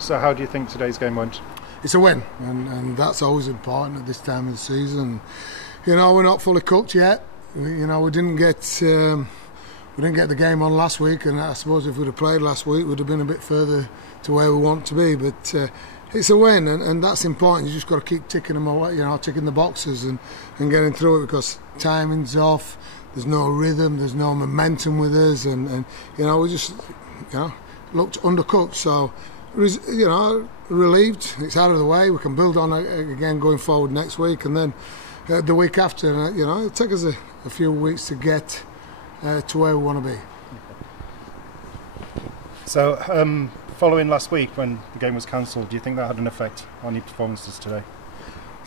So how do you think today's game went? It's a win, and that's always important at this time of the season. You know, we're not fully cooked yet. You know, we didn't get the game on last week, and I suppose if we'd have played last week, we'd have been a bit further to where we want to be. But it's a win, and that's important. You just got to keep ticking them away, you know, ticking the boxes and getting through it, because timing's off. There's no rhythm, there's no momentum with us, and you know, we just, you know, looked undercooked. So, you know, relieved. It's out of the way. We can build on it again going forward next week, and then the week after. You know, it'll take us a few weeks to get to where we want to be. So, following last week when the game was cancelled, do you think that had an effect on your performances today?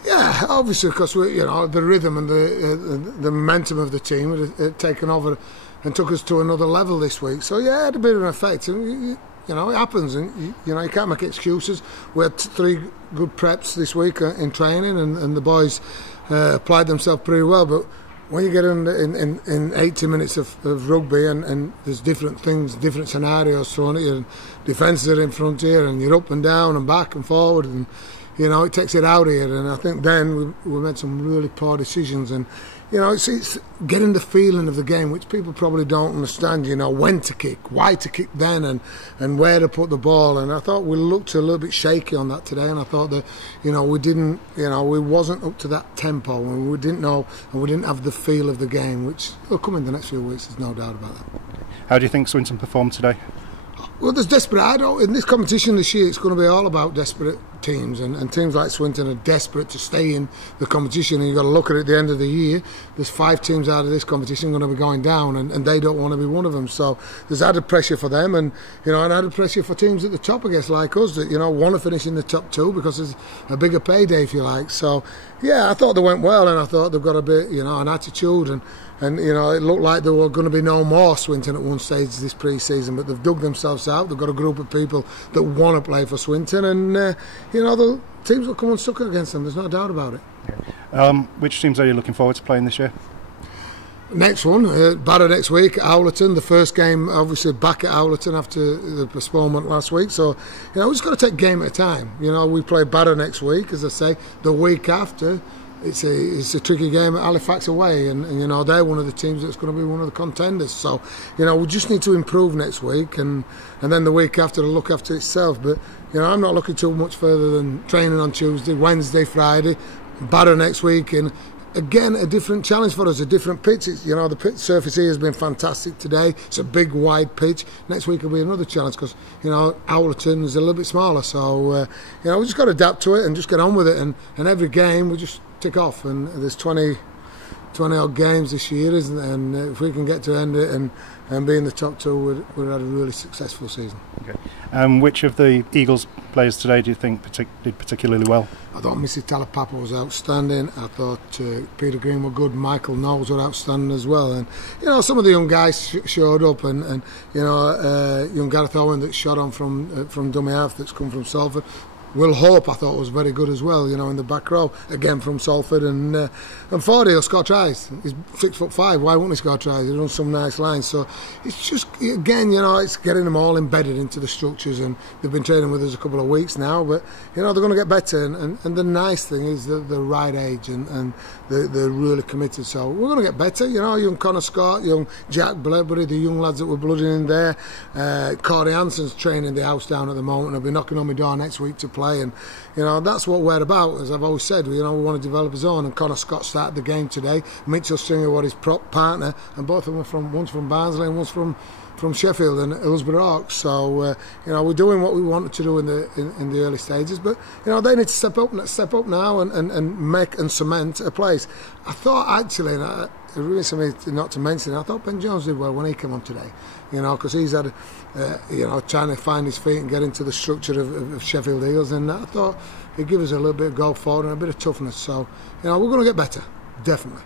Yeah, obviously, because you know, the rhythm and the momentum of the team had taken over and took us to another level this week. So yeah, it had a bit of an effect. And, you know, it happens, and you know, you can't make excuses. We had 3 good preps this week in training, and the boys applied themselves pretty well. But when you get in 80 minutes of rugby, and there's different things, different scenarios thrown at you, and defences are in front here, and you're up and down and back and forward, and you know, it takes it out of you. And I think then we made some really poor decisions, and you know, it's getting the feeling of the game, which people probably don't understand. You know, when to kick, why to kick then, and where to put the ball. And I thought we looked a little bit shaky on that today, and I thought that, you know, we didn't, you know, we wasn't up to that tempo, and we didn't know, and we didn't have the feel of the game, which will come in the next few weeks. There's no doubt about that. How do you think Swinton performed today? Well, there's desperate. In this competition this year, it's going to be all about desperate teams, and teams like Swinton are desperate to stay in the competition. And you've got to look at it at the end of the year. There's 5 teams out of this competition going to be going down, and they don't want to be one of them. So there's added pressure for them, and you know, and added pressure for teams at the top, I guess, like us, that, you know, want to finish in the top 2 because there's a bigger payday, if you like. So yeah, I thought they went well, and I thought they've got a bit, you know, an attitude, and you know, it looked like there were going to be no more Swinton at one stage this pre-season, but they've dug themselves out. They've got a group of people that want to play for Swinton, and you know, the teams will come unstuck against them. There's no doubt about it. Which teams are you looking forward to playing this year? Next one, Barra next week, Owlerton. The first game, obviously, back at Owlerton after the postponement last week. So, you know, we've just got to take game at a time. You know, we play Barra next week, as I say. The week after, it's a tricky game at Halifax away, and you know, they're one of the teams that's going to be one of the contenders. So, you know, we just need to improve next week, and then the week after will look after itself. But you know, I'm not looking too much further than training on Tuesday, Wednesday, Friday, Barra next week, and again, a different challenge for us, a different pitch. You know, the pitch surface here has been fantastic today. It's a big, wide pitch. Next week will be another challenge, because, you know, Owlerton is a little bit smaller. So, you know, we just got to adapt to it and just get on with it. And every game we just tick off. And there's 20 odd games this year, isn't there? And if we can get to end it and be in the top 2, we'd had a really successful season. Okay. Which of the Eagles players today do you think did particularly well? I thought Missy Talapapa was outstanding. I thought Peter Green were good. Michael Knowles were outstanding as well. And you know, some of the young guys showed up, and you know, young Gareth Owen that shot on from dummy half, that's come from Salford. Will Hope, I thought, was very good as well, you know, in the back row, again from Salford, and Fordy will score tries. He's 6'5", why wouldn't he score tries? He runs some nice lines. So it's just, again, you know, it's getting them all embedded into the structures, and they've been training with us a couple of weeks now, but you know, they're going to get better, and the nice thing is that they're right age, and they're really committed. So we're going to get better, you know. Young Connor Scott, young Jack Blairbury, the young lads that were blooding in there. Corey Hansen's training the house down at the moment. I'll be knocking on my door next week to play, and you know, that's what we're about. As I've always said, you know, we want to develop his own, and Connor Scott started the game today. Mitchell Stringer was his prop partner, and both of them are one's from Barnsley and one's from Sheffield and Hillsborough Hawks. So you know, we're doing what we wanted to do in the early stages, but you know, they need to step up now and make and cement a place. I thought, actually, and it really something not to mention, I thought Ben Jones did well when he came on today, you know, because he's had you know, trying to find his feet and get into the structure of Sheffield Eagles, and I thought he'd give us a little bit of go forward and a bit of toughness. So you know, we're going to get better, definitely.